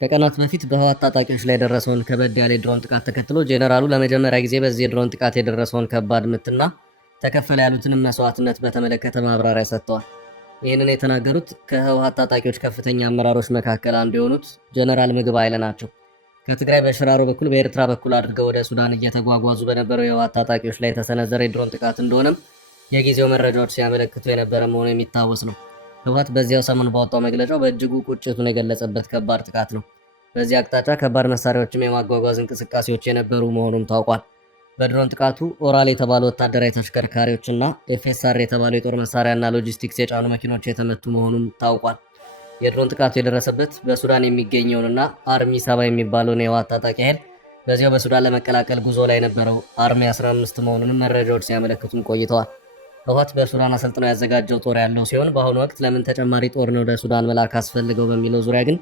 ከቀናት በፊት በህወሓት ታጣቂዎች ላይ የደረሰውን ከበድ ያለ የድሮን ጥቃት ተከትሎ ጄኔራሉ ለመጀመሪያ ጊዜ በዚህ የድሮን ጥቃት የደረሰውን ከባድ ምትና ተከፈለ ያሉትንም መስዋዕትነት በተመለከተ ማብራሪያ ሰጥተዋል። ይህንን የተናገሩት ከህወሓት ታጣቂዎች ከፍተኛ አመራሮች መካከል አንዱ የሆኑት ጄኔራል ምግብ ኃይለ ናቸው። ከትግራይ በሽራሮ በኩል በኤርትራ በኩል አድርገው ወደ ሱዳን እየተጓጓዙ በነበረው የህወሓት ታጣቂዎች ላይ የተሰነዘረ የድሮን ጥቃት እንደሆነም የጊዜው መረጃዎች ሲያመለክቱ የነበረ መሆኑ የሚታወስ ነው። ህወሓት በዚያው ሰሞን ባወጣው መግለጫው በእጅጉ ቁጭቱን የገለጸበት ከባድ ጥቃት ነው። በዚህ አቅጣጫ ከባድ መሳሪያዎችም የማጓጓዝ እንቅስቃሴዎች የነበሩ መሆኑም ታውቋል። በድሮን ጥቃቱ ኦራል የተባሉ ወታደራዊ ተሽከርካሪዎችና ኤፍኤስአር የተባሉ የጦር መሳሪያና ሎጂስቲክስ የጫኑ መኪኖች የተመቱ መሆኑም ታውቋል። የድሮን ጥቃቱ የደረሰበት በሱዳን የሚገኘውንና አርሚ 7 የሚባለውን የህወሓት ታጣቂ ኃይል በዚያው በሱዳን ለመቀላቀል ጉዞ ላይ የነበረው አርሚ 15 መሆኑንም መረጃዎች ሲያመለክቱም ቆይተዋል። ህወሓት በሱዳን አሰልጥኖ ያዘጋጀው ጦር ያለው ሲሆን በአሁኑ ወቅት ለምን ተጨማሪ ጦር ወደ ሱዳን መላክ አስፈልገው በሚለው ዙሪያ ግን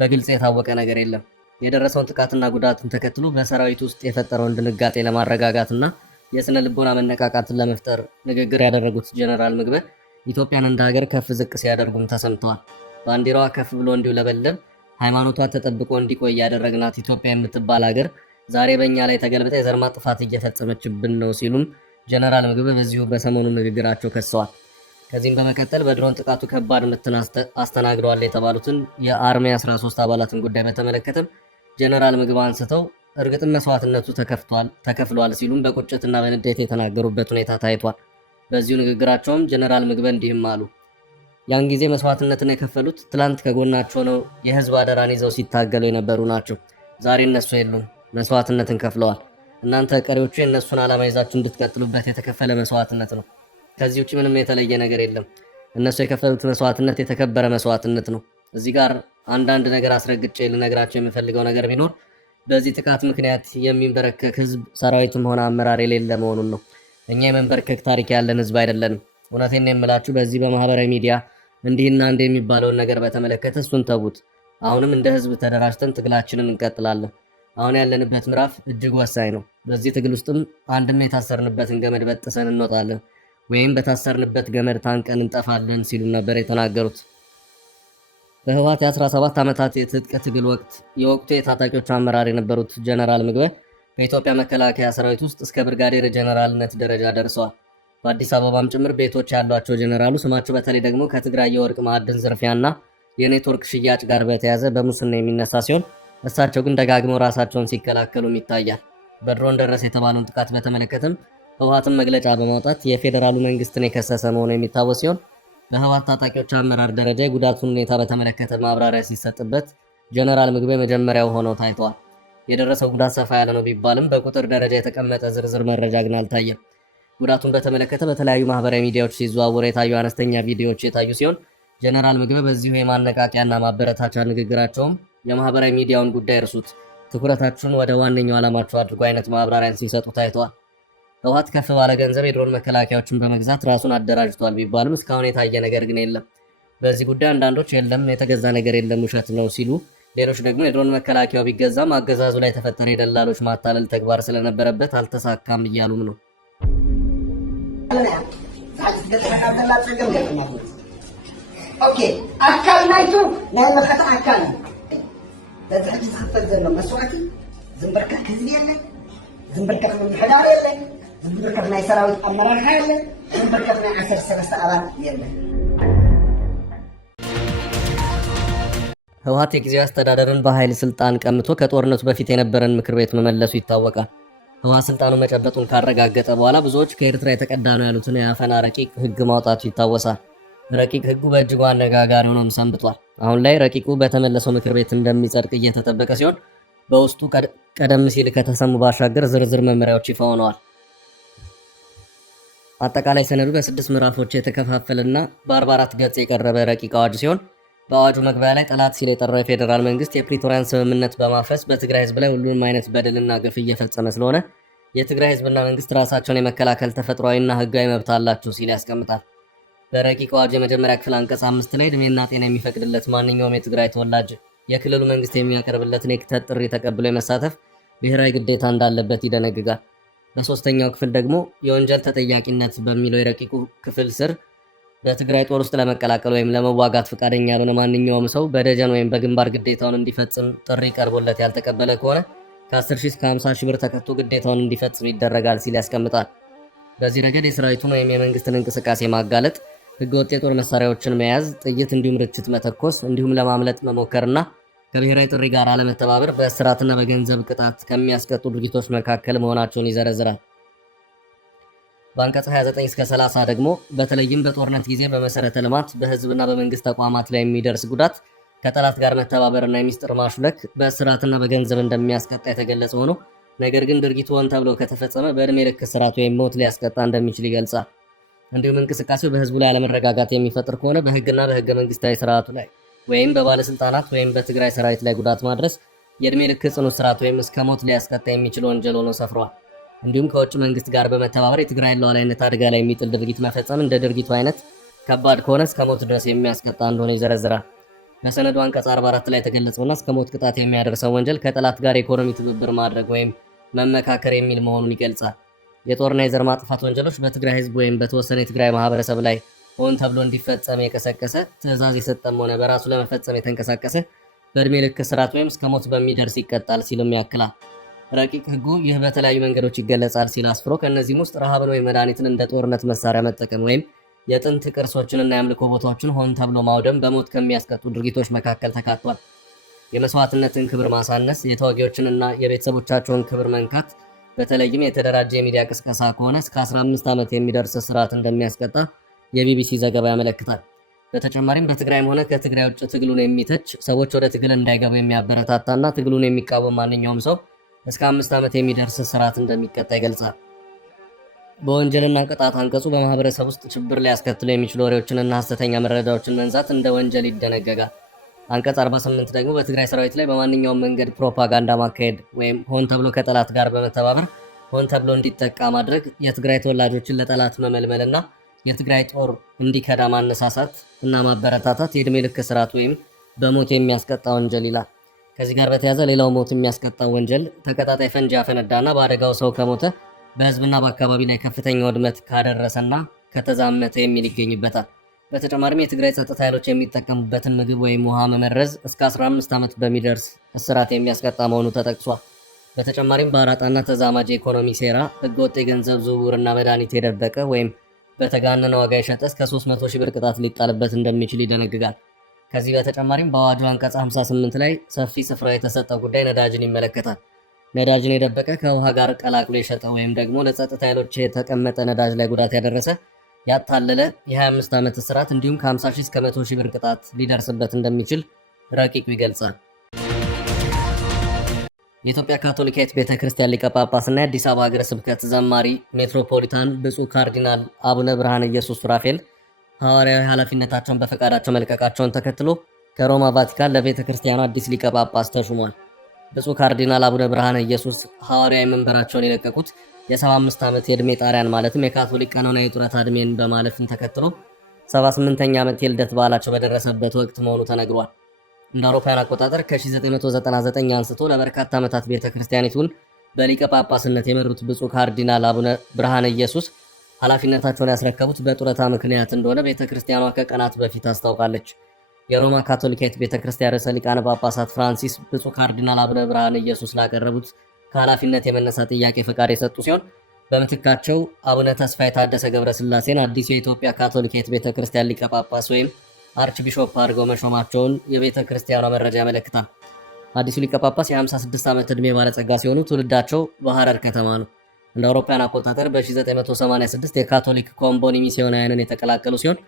በግልጽ የታወቀ ነገር የለም። የደረሰውን ጥቃትና ጉዳትን ተከትሎ በሰራዊት ውስጥ የፈጠረውን ድንጋጤ ለማረጋጋትና የስነ ልቦና መነቃቃትን ለመፍጠር ንግግር ያደረጉት ጄኔራል ምግበ ኢትዮጵያን እንደ ሀገር ከፍ ዝቅ ሲያደርጉም ተሰምተዋል። ባንዲራዋ ከፍ ብሎ እንዲውለበለብ ሃይማኖቷ ተጠብቆ እንዲቆይ ያደረግናት ኢትዮጵያ የምትባል ሀገር ዛሬ በእኛ ላይ ተገልብጣ የዘር ማጥፋት እየፈጸመችብን ነው ሲሉም ጄኔራል ምግበ በዚሁ በሰሞኑ ንግግራቸው ከሰዋል። ከዚህም በመቀጠል በድሮን ጥቃቱ ከባድ ምትን አስተናግደዋል የተባሉትን የአርሚ 13 አባላትን ጉዳይ በተመለከተም ጄኔራል ምግበ አንስተው እርግጥም መስዋዕትነቱ ተከፍሏል ሲሉም በቁጭትና በንዴት የተናገሩበት ሁኔታ ታይቷል። በዚሁ ንግግራቸውም ጄኔራል ምግበ እንዲህም አሉ። ያን ጊዜ መስዋዕትነትን የከፈሉት ትላንት ከጎናቸው ነው የህዝብ አደራን ይዘው ሲታገሉ የነበሩ ናቸው። ዛሬ እነሱ የሉም፣ መስዋዕትነትን ከፍለዋል። እናንተ ቀሪዎቹ የእነሱን ዓላማ ይዛችሁ እንድትቀጥሉበት የተከፈለ መስዋዕትነት ነው። ከዚህ ውጭ ምንም የተለየ ነገር የለም። እነሱ የከፈሉት መስዋዕትነት የተከበረ መስዋዕትነት ነው። እዚህ ጋር አንዳንድ ነገር አስረግጬ ልነግራቸው የምፈልገው ነገር ቢኖር በዚህ ጥቃት ምክንያት የሚንበረከክ ህዝብ ሰራዊትም ሆነ አመራር የሌለ መሆኑን ነው። እኛ የመንበርከክ ታሪክ ያለን ህዝብ አይደለንም። እውነቴን ነው የምላችሁ። በዚህ በማህበራዊ ሚዲያ እንዲህና እንደ የሚባለውን ነገር በተመለከተ እሱን ተዉት። አሁንም እንደ ህዝብ ተደራጅተን ትግላችንን እንቀጥላለን። አሁን ያለንበት ምዕራፍ እጅግ ወሳኝ ነው። በዚህ ትግል ውስጥም አንድም የታሰርንበትን ገመድ በጥሰን እንወጣለን ወይም በታሰርንበት ገመድ ታንቀን እንጠፋለን ሲሉ ነበር የተናገሩት። በህወሓት የ17 ዓመታት የትጥቅ ትግል ወቅት የወቅቱ የታጣቂዎች አመራር የነበሩት ጄኔራል ምግበ በኢትዮጵያ መከላከያ ሰራዊት ውስጥ እስከ ብርጋዴር ጄኔራልነት ደረጃ ደርሰዋል። በአዲስ አበባም ጭምር ቤቶች ያሏቸው ጄኔራሉ ስማቸው በተለይ ደግሞ ከትግራይ የወርቅ ማዕድን ዝርፊያና የኔትወርክ ሽያጭ ጋር በተያያዘ በሙስና የሚነሳ ሲሆን እሳቸው ግን ደጋግመው ራሳቸውን ሲከላከሉም ይታያል። በድሮን ደረሰ የተባለውን ጥቃት በተመለከተም ህወሓትን መግለጫ በማውጣት የፌዴራሉ መንግስትን የከሰሰ መሆኑ የሚታወስ ሲሆን በህወሓት ታጣቂዎች አመራር ደረጃ የጉዳቱን ሁኔታ በተመለከተ ማብራሪያ ሲሰጥበት ጄኔራል ምግበ መጀመሪያው ሆነው ታይተዋል። የደረሰው ጉዳት ሰፋ ያለ ነው ቢባልም በቁጥር ደረጃ የተቀመጠ ዝርዝር መረጃ ግን አልታየም። ጉዳቱን በተመለከተ በተለያዩ ማህበራዊ ሚዲያዎች ሲዘዋወሩ የታዩ አነስተኛ ቪዲዮዎች የታዩ ሲሆን ጄኔራል ምግበ በዚሁ የማነቃቂያና ማበረታቻ ንግግራቸውም የማህበራዊ ሚዲያውን ጉዳይ እርሱት፣ ትኩረታችሁን ወደ ዋነኛው ዓላማችሁ አድርጎ አይነት ማብራሪያን ሲሰጡ ታይተዋል። ህወሓት ከፍ ባለ ገንዘብ የድሮን መከላከያዎችን በመግዛት ራሱን አደራጅቷል ቢባልም እስካሁን የታየ ነገር ግን የለም። በዚህ ጉዳይ አንዳንዶች የለም የተገዛ ነገር የለም ውሸት ነው ሲሉ፣ ሌሎች ደግሞ የድሮን መከላከያው ቢገዛም አገዛዙ ላይ የተፈጠረ የደላሎች ማታለል ተግባር ስለነበረበት አልተሳካም እያሉም ነው። ኦኬ አካል ናይቱ ናይ መከታ አካል በዚህ ዝክፈል ዘሎ መስዋዕቲ ዝንበርከክ ህዝቢ የለን፣ ዝንበርከክ ምምሕዳር የለን፣ ዝንበርከክ ናይ ሰራዊት አመራርሓ የለን፣ ዝንበርከክ ናይ 13 አባል የለን። ህወሓት የጊዜያዊ አስተዳደርን በኃይል ስልጣን ቀምቶ ከጦርነቱ በፊት የነበረን ምክር ቤት መመለሱ ይታወቃል። ህወሓት ስልጣኑ መጨበጡን ካረጋገጠ በኋላ ብዙዎች ከኤርትራ የተቀዳ ነው ያሉትን የአፈና ረቂቅ ህግ ማውጣቱ ይታወሳል። ረቂቅ ህጉ በእጅጉ አነጋጋሪ ሆኖም ሰንብቷል። አሁን ላይ ረቂቁ በተመለሰው ምክር ቤት እንደሚጸድቅ እየተጠበቀ ሲሆን በውስጡ ቀደም ሲል ከተሰሙ ባሻገር ዝርዝር መመሪያዎች ይፋ ሆነዋል። አጠቃላይ ሰነዱ በ6 ምዕራፎች የተከፋፈለና በ44 ገጽ የቀረበ ረቂቅ አዋጅ ሲሆን በአዋጁ መግቢያ ላይ ጠላት ሲል የጠራው የፌዴራል መንግስት የፕሪቶሪያን ስምምነት በማፍረስ በትግራይ ህዝብ ላይ ሁሉንም አይነት በደልና ግፍ እየፈጸመ ስለሆነ የትግራይ ህዝብና መንግስት ራሳቸውን የመከላከል ተፈጥሯዊና ህጋዊ መብት አላቸው ሲል ያስቀምጣል። በረቂቅ አዋጅ የመጀመሪያ ክፍል አንቀጽ 5 ላይ እድሜና ጤና የሚፈቅድለት ማንኛውም የትግራይ ተወላጅ የክልሉ መንግስት የሚያቀርብለትን የክተት ጥሪ ተቀብሎ የመሳተፍ ብሔራዊ ግዴታ እንዳለበት ይደነግጋል። በሶስተኛው ክፍል ደግሞ የወንጀል ተጠያቂነት በሚለው የረቂቁ ክፍል ስር በትግራይ ጦር ውስጥ ለመቀላቀል ወይም ለመዋጋት ፈቃደኛ ያልሆነ ማንኛውም ሰው በደጀን ወይም በግንባር ግዴታውን እንዲፈጽም ጥሪ ቀርቦለት ያልተቀበለ ከሆነ ከ10 ሺህ እስከ 50 ሺህ ብር ተከቶ ግዴታውን እንዲፈጽም ይደረጋል ሲል ያስቀምጣል። በዚህ ረገድ የሰራዊቱን ወይም የመንግስትን እንቅስቃሴ ማጋለጥ፣ ህገወጥ የጦር መሳሪያዎችን መያዝ፣ ጥይት እንዲሁም ርችት መተኮስ እንዲሁም ለማምለጥ መሞከርና ከብሔራዊ ጥሪ ጋር አለመተባበር በእስራትና በገንዘብ ቅጣት ከሚያስቀጡ ድርጊቶች መካከል መሆናቸውን ይዘረዝራል። በአንቀጽ 29 እስከ 30 ደግሞ በተለይም በጦርነት ጊዜ በመሰረተ ልማት በህዝብና በመንግስት ተቋማት ላይ የሚደርስ ጉዳት ከጠላት ጋር መተባበርና የሚስጥር ማሹለክ በእስራትና በገንዘብ እንደሚያስቀጣ የተገለጸ ሆኖ ነገር ግን ድርጊቱ ሆን ተብሎ ከተፈጸመ በዕድሜ ልክ እስራት ወይም ሞት ሊያስቀጣ እንደሚችል ይገልጻል። እንዲሁም እንቅስቃሴው በህዝቡ ላይ አለመረጋጋት የሚፈጥር ከሆነ በህግና በህገ መንግስታዊ ስርዓቱ ላይ ወይም በባለስልጣናት ወይም በትግራይ ሰራዊት ላይ ጉዳት ማድረስ የዕድሜ ልክ ጽኑ እስራት ወይም እስከ ሞት ሊያስቀጣ የሚችል ወንጀል ሆኖ ሰፍሯል። እንዲሁም ከውጭ መንግስት ጋር በመተባበር የትግራይን ሉዓላዊነት አደጋ ላይ የሚጥል ድርጊት መፈጸም እንደ ድርጊቱ አይነት ከባድ ከሆነ እስከ ሞት ድረስ የሚያስቀጣ እንደሆነ ይዘረዝራል። በሰነዱ አንቀጽ 44 ላይ የተገለጸውና እስከ ሞት ቅጣት የሚያደርሰው ወንጀል ከጠላት ጋር የኢኮኖሚ ትብብር ማድረግ ወይም መመካከር የሚል መሆኑን ይገልጻል። የጦርና የዘር ማጥፋት ወንጀሎች በትግራይ ህዝብ ወይም በተወሰነ የትግራይ ማህበረሰብ ላይ ሆን ተብሎ እንዲፈጸም የቀሰቀሰ ትዕዛዝ የሰጠም ሆነ በራሱ ለመፈጸም የተንቀሳቀሰ በዕድሜ ልክ እስራት ወይም እስከ ሞት በሚደርስ ይቀጣል ሲልም ያክላል። ረቂቅ ህጉ ይህ በተለያዩ መንገዶች ይገለጻል ሲል አስፍሮ ከእነዚህም ውስጥ ረሃብን ወይም መድኃኒትን እንደ ጦርነት መሳሪያ መጠቀም ወይም የጥንት ቅርሶችንና የአምልኮ ቦታዎችን ሆን ተብሎ ማውደም በሞት ከሚያስቀጡ ድርጊቶች መካከል ተካቷል። የመስዋዕትነትን ክብር ማሳነስ፣ የተዋጊዎችንና የቤተሰቦቻቸውን ክብር መንካት፣ በተለይም የተደራጀ የሚዲያ ቅስቀሳ ከሆነ እስከ 15 ዓመት የሚደርስ እስራት እንደሚያስቀጣ የቢቢሲ ዘገባ ያመለክታል። በተጨማሪም በትግራይም ሆነ ከትግራይ ውጭ ትግሉን የሚተች ሰዎች ወደ ትግል እንዳይገቡ የሚያበረታታና ትግሉን የሚቃወም ማንኛውም ሰው እስከ 5 ዓመት የሚደርስ እስራት እንደሚቀጣ ይገልጻል። በወንጀልና ቅጣት አንቀጹ በማህበረሰብ ውስጥ ችግር ሊያስከትሉ የሚችሉ ወሬዎችንና ሐሰተኛ መረጃዎችን መንዛት እንደ ወንጀል ይደነገጋል። አንቀጽ 48 ደግሞ በትግራይ ሰራዊት ላይ በማንኛውም መንገድ ፕሮፓጋንዳ ማካሄድ ወይም ሆን ተብሎ ከጠላት ጋር በመተባበር ሆን ተብሎ እንዲጠቃ ማድረግ፣ የትግራይ ተወላጆችን ለጠላት መመልመልና የትግራይ ጦር እንዲከዳ ማነሳሳት እና ማበረታታት የዕድሜ ልክ እስራት ወይም በሞት የሚያስቀጣ ወንጀል ይላል። ከዚህ ጋር በተያያዘ ሌላው ሞት የሚያስቀጣው ወንጀል ተቀጣጣይ ፈንጂ ያፈነዳና በአደጋው ሰው ከሞተ በህዝብና በአካባቢ ላይ ከፍተኛ ውድመት ካደረሰና ከተዛመተ የሚል ይገኝበታል። በተጨማሪም የትግራይ ጸጥታ ኃይሎች የሚጠቀሙበትን ምግብ ወይም ውሃ መመረዝ እስከ 15 ዓመት በሚደርስ እስራት የሚያስቀጣ መሆኑ ተጠቅሷል። በተጨማሪም በአራጣና ተዛማጅ የኢኮኖሚ ሴራ፣ ህገወጥ የገንዘብ ዝውውርና መድኃኒት የደበቀ ወይም በተጋነነ ዋጋ የሸጠ እስከ 300 ሺህ ብር ቅጣት ሊጣልበት እንደሚችል ይደነግጋል። ከዚህ በተጨማሪም በአዋጁ አንቀጽ 58 ላይ ሰፊ ስፍራ የተሰጠው ጉዳይ ነዳጅን ይመለከታል። ነዳጅን የደበቀ ከውሃ ጋር ቀላቅሎ የሸጠ ወይም ደግሞ ለጸጥታ ኃይሎች የተቀመጠ ነዳጅ ላይ ጉዳት ያደረሰ ያታለለ የ25 ዓመት እስራት እንዲሁም ከ50 ሺህ እስከ 100 ሺህ ብር ቅጣት ሊደርስበት እንደሚችል ረቂቁ ይገልጻል። የኢትዮጵያ ካቶሊካዊት ቤተ ክርስቲያን ሊቀ ጳጳስና የአዲስ አበባ ሀገረ ስብከት ዘማሪ ሜትሮፖሊታን ብፁዕ ካርዲናል አቡነ ብርሃነ ኢየሱስ ሱራፌል ሐዋርያዊ ኃላፊነታቸውን በፈቃዳቸው መልቀቃቸውን ተከትሎ ከሮማ ቫቲካን ለቤተ ክርስቲያኑ አዲስ ሊቀ ጳጳስ ተሹሟል። ብፁዕ ካርዲናል አቡነ ብርሃነ ኢየሱስ ሐዋርያዊ መንበራቸውን የለቀቁት የ75 ዓመት የዕድሜ ጣሪያን ማለትም የካቶሊክ ቀኖና የጡረታ ዕድሜን በማለፍን ተከትሎ 78ኛ ዓመት የልደት በዓላቸው በደረሰበት ወቅት መሆኑ ተነግሯል። እንደ አውሮፓውያን አቆጣጠር ከ1999 አንስቶ ለበርካታ ዓመታት ቤተ ክርስቲያኒቱን በሊቀ ጳጳስነት የመሩት ብፁዕ ካርዲናል አቡነ ብርሃነ ኢየሱስ ኃላፊነታቸውን ያስረከቡት በጡረታ ምክንያት እንደሆነ ቤተ ክርስቲያኗ ከቀናት በፊት አስታውቃለች። የሮማ ካቶሊካዊት ቤተ ክርስቲያን ርዕሰ ሊቃነ ጳጳሳት ፍራንሲስ ብፁዕ ካርዲናል አቡነ ብርሃነ ኢየሱስ ላቀረቡት ከኃላፊነት የመነሳት ጥያቄ ፈቃድ የሰጡ ሲሆን በምትካቸው አቡነ ተስፋዬ ታደሰ ገብረ ሥላሴን አዲስ የኢትዮጵያ ካቶሊካዊት ቤተ ክርስቲያን ሊቀ ጳጳስ ወይም አርች ቢሾፕ አድርገው መሾማቸውን የቤተ ክርስቲያኗ መረጃ ያመለክታል። አዲሱ ሊቀ ጳጳስ የ56 ዓመት ዕድሜ ባለጸጋ ሲሆኑ ትውልዳቸው በሐረር ከተማ ነው። እንደ አውሮፓውያን አቆጣጠር በ1986 የካቶሊክ ኮምቦኒ ሚስዮናውያንን የተቀላቀሉ ሲሆን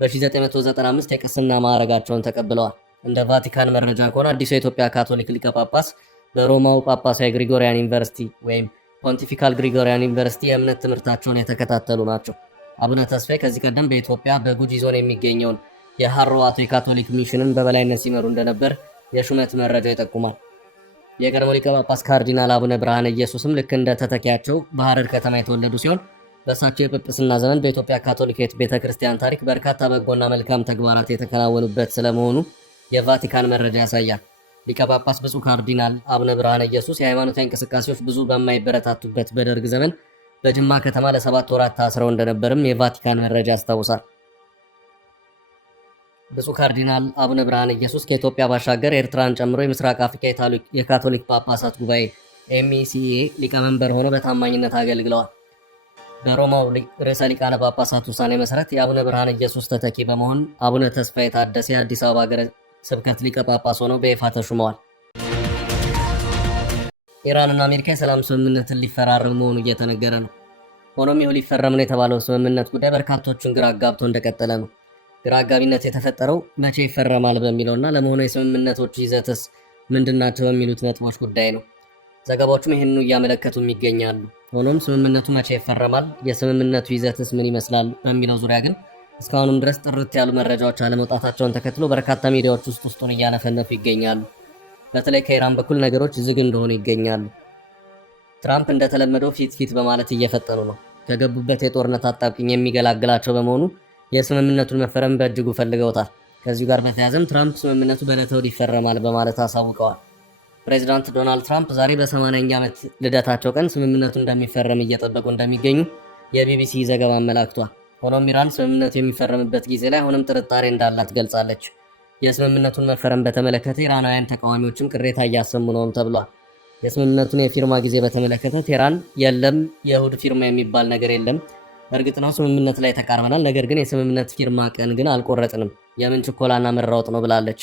በ1995 የቅስና ማዕረጋቸውን ተቀብለዋል። እንደ ቫቲካን መረጃ ከሆነ አዲሱ የኢትዮጵያ ካቶሊክ ሊቀ ጳጳስ በሮማው ጳጳሳዊ ግሪጎሪያን ዩኒቨርሲቲ ወይም ፖንቲፊካል ግሪጎሪያን ዩኒቨርሲቲ የእምነት ትምህርታቸውን የተከታተሉ ናቸው። አቡነ ተስፋዬ ከዚህ ቀደም በኢትዮጵያ በጉጂ ዞን የሚገኘውን የሃሮዋቶ የካቶሊክ ሚሽንን በበላይነት ሲመሩ እንደነበር የሹመት መረጃ ይጠቁማል። የቀድሞ ሊቀ ጳጳስ ካርዲናል አቡነ ብርሃነ ኢየሱስም ልክ እንደ ተተኪያቸው በሐረር ከተማ የተወለዱ ሲሆን በእሳቸው የጵጵስና ዘመን በኢትዮጵያ ካቶሊካዊት ቤተ ክርስቲያን ታሪክ በርካታ በጎና መልካም ተግባራት የተከናወኑበት ስለመሆኑ የቫቲካን መረጃ ያሳያል። ሊቀ ጳጳስ ብፁዕ ካርዲናል አቡነ ብርሃነ ኢየሱስ የሃይማኖታዊ እንቅስቃሴዎች ብዙ በማይበረታቱበት በደርግ ዘመን በጅማ ከተማ ለ7 ወራት ታስረው እንደነበርም የቫቲካን መረጃ ያስታውሳል። ብፁዕ ካርዲናል አቡነ ብርሃነ ኢየሱስ ከኢትዮጵያ ባሻገር ኤርትራን ጨምሮ የምስራቅ አፍሪካ የካቶሊክ ጳጳሳት ጉባኤ ኤምኢሲኤ ሊቀመንበር ሆነው በታማኝነት አገልግለዋል። በሮማው ርዕሰ ሊቃነ ጳጳሳት ውሳኔ መሰረት የአቡነ ብርሃነ ኢየሱስ ተተኪ በመሆን አቡነ ተስፋዬ ታደሰ የአዲስ አበባ ሀገረ ስብከት ሊቀ ጳጳስ ሆነው በይፋ ተሹመዋል። ኢራንና አሜሪካ የሰላም ስምምነትን ሊፈራረሙ መሆኑ እየተነገረ ነው። ሆኖም ይኸው ሊፈረም ነው የተባለው ስምምነት ጉዳይ በርካቶቹን ግራ አጋብቶ እንደቀጠለ ነው። ግራ አጋቢነት የተፈጠረው መቼ ይፈረማል በሚለውና ለመሆኑ የስምምነቶቹ ይዘትስ ምንድናቸው በሚሉት ነጥቦች ጉዳይ ነው። ዘገባዎቹም ይህንኑ እያመለከቱም ይገኛሉ። ሆኖም ስምምነቱ መቼ ይፈረማል፣ የስምምነቱ ይዘትስ ምን ይመስላል በሚለው ዙሪያ ግን እስካሁንም ድረስ ጥርት ያሉ መረጃዎች አለመውጣታቸውን ተከትሎ በርካታ ሚዲያዎች ውስጡን እያነፈነፉ ይገኛሉ። በተለይ ከኢራን በኩል ነገሮች ዝግ እንደሆኑ ይገኛሉ። ትራምፕ እንደተለመደው ፊት በማለት እየፈጠኑ ነው። ከገቡበት የጦርነት አጣብቂኝ የሚገላግላቸው በመሆኑ የስምምነቱን መፈረም በእጅጉ ፈልገውታል። ከዚሁ ጋር በተያያዘም ትራምፕ ስምምነቱ በዕለተ እሁድ ይፈረማል በማለት አሳውቀዋል። ፕሬዚዳንት ዶናልድ ትራምፕ ዛሬ በ80ኛ ዓመት ልደታቸው ቀን ስምምነቱ እንደሚፈረም እየጠበቁ እንደሚገኙ የቢቢሲ ዘገባ አመላክቷል። ሆኖም ኢራን ስምምነቱ የሚፈረምበት ጊዜ ላይ አሁንም ጥርጣሬ እንዳላት ገልጻለች። የስምምነቱን መፈረም በተመለከተ ኢራናውያን ተቃዋሚዎችም ቅሬታ እያሰሙ ነውም ተብሏል። የስምምነቱን የፊርማ ጊዜ በተመለከተ ቴህራን የለም የእሁድ ፊርማ የሚባል ነገር የለም፣ እርግጥ ነው ስምምነት ላይ ተቃርበናል፣ ነገር ግን የስምምነት ፊርማ ቀን ግን አልቆረጥንም፣ የምን ችኮላና መራወጥ ነው ብላለች።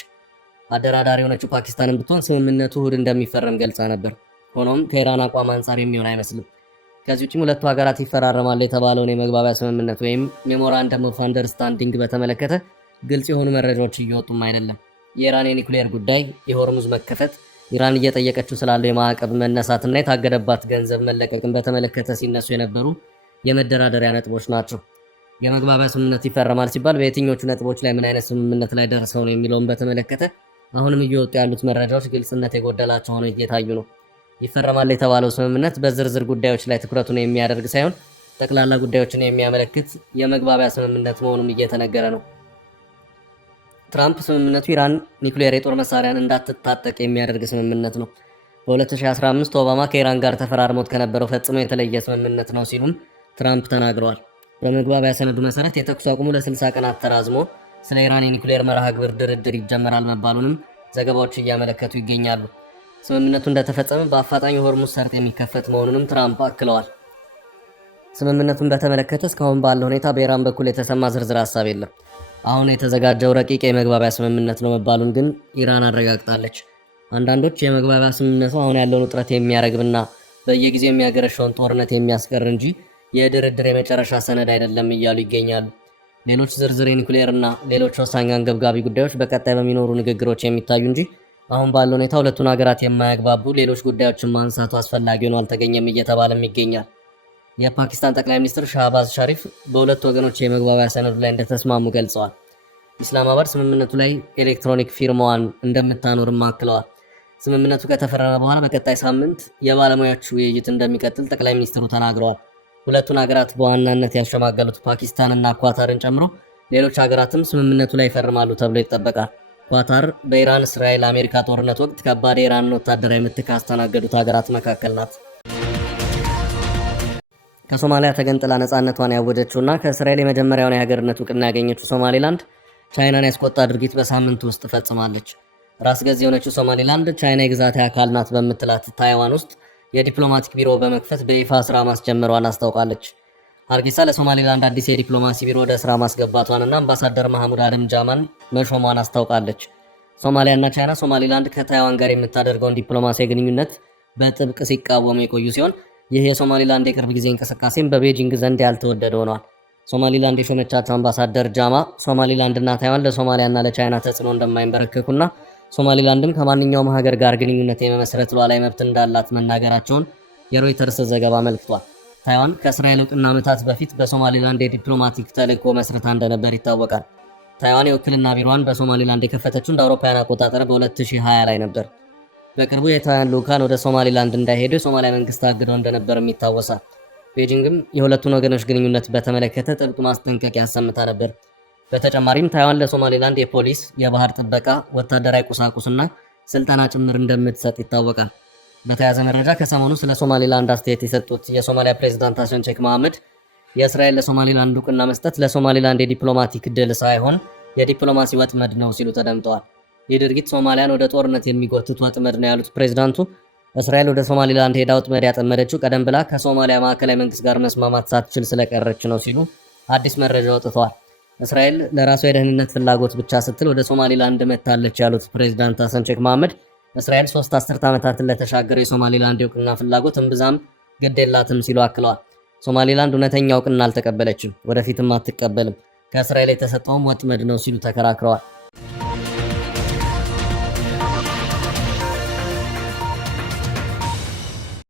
አደራዳሪ የሆነችው ፓኪስታንን ብትሆን ስምምነቱ እሁድ እንደሚፈረም ገልጻ ነበር። ሆኖም ከኢራን አቋም አንጻር የሚሆን አይመስልም። ከዚህ ውጭም ሁለቱ ሀገራት ይፈራረማሉ የተባለውን የመግባቢያ ስምምነት ወይም ሜሞራንደም ኦፍ አንደርስታንዲንግ በተመለከተ ግልጽ የሆኑ መረጃዎች እየወጡም አይደለም። የኢራን የኒውክሌር ጉዳይ፣ የሆርሙዝ መከፈት፣ ኢራን እየጠየቀችው ስላለው የማዕቀብ መነሳትና የታገደባት ገንዘብ መለቀቅን በተመለከተ ሲነሱ የነበሩ የመደራደሪያ ነጥቦች ናቸው። የመግባቢያ ስምምነት ይፈረማል ሲባል በየትኞቹ ነጥቦች ላይ ምን አይነት ስምምነት ላይ ደርሰው ነው የሚለውን በተመለከተ አሁንም እየወጡ ያሉት መረጃዎች ግልጽነት የጎደላቸው ሆነው እየታዩ ነው። ይፈረማል የተባለው ስምምነት በዝርዝር ጉዳዮች ላይ ትኩረቱን የሚያደርግ ሳይሆን ጠቅላላ ጉዳዮችን የሚያመለክት የመግባቢያ ስምምነት መሆኑም እየተነገረ ነው። ትራምፕ ስምምነቱ ኢራን ኒውክሌር የጦር መሳሪያን እንዳትታጠቅ የሚያደርግ ስምምነት ነው፣ በ2015 ኦባማ ከኢራን ጋር ተፈራርሞት ከነበረው ፈጽሞ የተለየ ስምምነት ነው ሲሉም ትራምፕ ተናግረዋል። በመግባቢያ ሰነዱ መሰረት የተኩስ አቁሙ ለ60 ቀናት ተራዝሞ ስለ ኢራን የኒውክሌር መርሃ ግብር ድርድር ይጀመራል መባሉንም ዘገባዎች እያመለከቱ ይገኛሉ። ስምምነቱ እንደተፈጸመ በአፋጣኝ ሆርሙዝ ሰርጥ የሚከፈት መሆኑንም ትራምፕ አክለዋል። ስምምነቱን በተመለከተ እስካሁን ባለው ሁኔታ በኢራን በኩል የተሰማ ዝርዝር ሀሳብ የለም። አሁን የተዘጋጀው ረቂቅ የመግባቢያ ስምምነት ነው መባሉን ግን ኢራን አረጋግጣለች። አንዳንዶች የመግባቢያ ስምምነቱ አሁን ያለውን ውጥረት የሚያረግብና በየጊዜው የሚያገረሸውን ጦርነት የሚያስቀር እንጂ የድርድር የመጨረሻ ሰነድ አይደለም እያሉ ይገኛሉ። ሌሎች ዝርዝር የኒውክሌርና ሌሎች ወሳኝ አንገብጋቢ ጉዳዮች በቀጣይ በሚኖሩ ንግግሮች የሚታዩ እንጂ አሁን ባለው ሁኔታ ሁለቱን ሀገራት የማያግባቡ ሌሎች ጉዳዮችን ማንሳቱ አስፈላጊ ሆኖ አልተገኘም እየተባለም ይገኛል። የፓኪስታን ጠቅላይ ሚኒስትር ሻህባዝ ሻሪፍ በሁለቱ ወገኖች የመግባቢያ ሰነዱ ላይ እንደተስማሙ ገልጸዋል። ኢስላማባድ ስምምነቱ ላይ ኤሌክትሮኒክ ፊርማዋን እንደምታኖርም አክለዋል። ስምምነቱ ከተፈረመ በኋላ በቀጣይ ሳምንት የባለሙያዎች ውይይት እንደሚቀጥል ጠቅላይ ሚኒስትሩ ተናግረዋል። ሁለቱን ሀገራት በዋናነት ያሸማገሉት ፓኪስታንና ኳታርን ጨምሮ ሌሎች ሀገራትም ስምምነቱ ላይ ይፈርማሉ ተብሎ ይጠበቃል። ኳታር በኢራን እስራኤል አሜሪካ ጦርነት ወቅት ከባድ የኢራንን ወታደራዊ ምት ካስተናገዱት ሀገራት መካከል ናት። ከሶማሊያ ተገንጥላ ነፃነቷን ያወጀችውና ከእስራኤል የመጀመሪያውን የሀገርነት እውቅና ያገኘችው ሶማሌላንድ ቻይናን ያስቆጣ ድርጊት በሳምንት ውስጥ ፈጽማለች። ራስ ገዝ የሆነችው ሶማሌላንድ ቻይና የግዛቴ አካል ናት በምትላት ታይዋን ውስጥ የዲፕሎማቲክ ቢሮ በመክፈት በይፋ ስራ ማስጀመሯን አስታውቃለች። ሀርጌሳ ለሶማሌላንድ አዲስ የዲፕሎማሲ ቢሮ ወደ ስራ ማስገባቷንና አምባሳደር መሐሙድ አደም ጃማን መሾሟን አስታውቃለች። ሶማሊያና ቻይና ሶማሌላንድ ከታይዋን ጋር የምታደርገውን ዲፕሎማሲያዊ ግንኙነት በጥብቅ ሲቃወሙ የቆዩ ሲሆን ይህ የሶማሌላንድ የቅርብ ጊዜ እንቅስቃሴም በቤጂንግ ዘንድ ያልተወደደ ሆኗል። ሶማሌላንድ የሾመቻቸው አምባሳደር ጃማ ሶማሌላንድና ታይዋን ለሶማሊያና ለቻይና ተጽዕኖ እንደማይንበረከኩና ሶማሌላንድም ከማንኛውም ሀገር ጋር ግንኙነት የመመስረት ሉዓላዊ መብት እንዳላት መናገራቸውን የሮይተርስ ዘገባ አመልክቷል። ታይዋን ከእስራኤል እውቅና ዓመታት በፊት በሶማሌላንድ የዲፕሎማቲክ ተልዕኮ መስረታ እንደነበር ይታወቃል። ታይዋን የውክልና ቢሮዋን በሶማሌላንድ የከፈተችው እንደ አውሮፓውያን አቆጣጠር በ2020 ላይ ነበር። በቅርቡ የታይዋን ልዑካን ወደ ሶማሌላንድ እንዳይሄዱ የሶማሊያ መንግስት አግደው እንደነበርም ይታወሳል። ቤጂንግም የሁለቱን ወገኖች ግንኙነት በተመለከተ ጥብቅ ማስጠንቀቂያ አሰምታ ነበር። በተጨማሪም ታይዋን ለሶማሌላንድ የፖሊስ፣ የባህር ጥበቃ፣ ወታደራዊ ቁሳቁስና ስልጠና ጭምር እንደምትሰጥ ይታወቃል። በተያያዘ መረጃ ከሰሞኑ ስለ ሶማሌላንድ አስተያየት የሰጡት የሶማሊያ ፕሬዝዳንት ሐሰን ሼክ መሐመድ የእስራኤል ለሶማሌላንድ እውቅና መስጠት ለሶማሌላንድ የዲፕሎማቲክ ድል ሳይሆን የዲፕሎማሲ ወጥመድ ነው ሲሉ ተደምጠዋል። ይህ ድርጊት ሶማሊያን ወደ ጦርነት የሚጎትት ወጥመድ ነው ያሉት ፕሬዝዳንቱ እስራኤል ወደ ሶማሊላንድ ሄዳ ወጥመድ ያጠመደችው ቀደም ብላ ከሶማሊያ ማዕከላዊ መንግስት ጋር መስማማት ሳትችል ስለቀረች ነው ሲሉ አዲስ መረጃ አውጥተዋል። እስራኤል ለራሷ የደህንነት ፍላጎት ብቻ ስትል ወደ ሶማሊላንድ መታለች ያሉት ፕሬዝዳንት ሐሰን ሼክ መሐመድ እስራኤል 3 አስርት ዓመታትን ለተሻገረ የሶማሊላንድ እውቅና ፍላጎት እምብዛም ግድ የላትም ሲሉ አክለዋል። ሶማሊላንድ እውነተኛ እውቅና አልተቀበለችም፣ ወደፊትም አትቀበልም፣ ከእስራኤል የተሰጠውም ወጥመድ ነው ሲሉ ተከራክረዋል።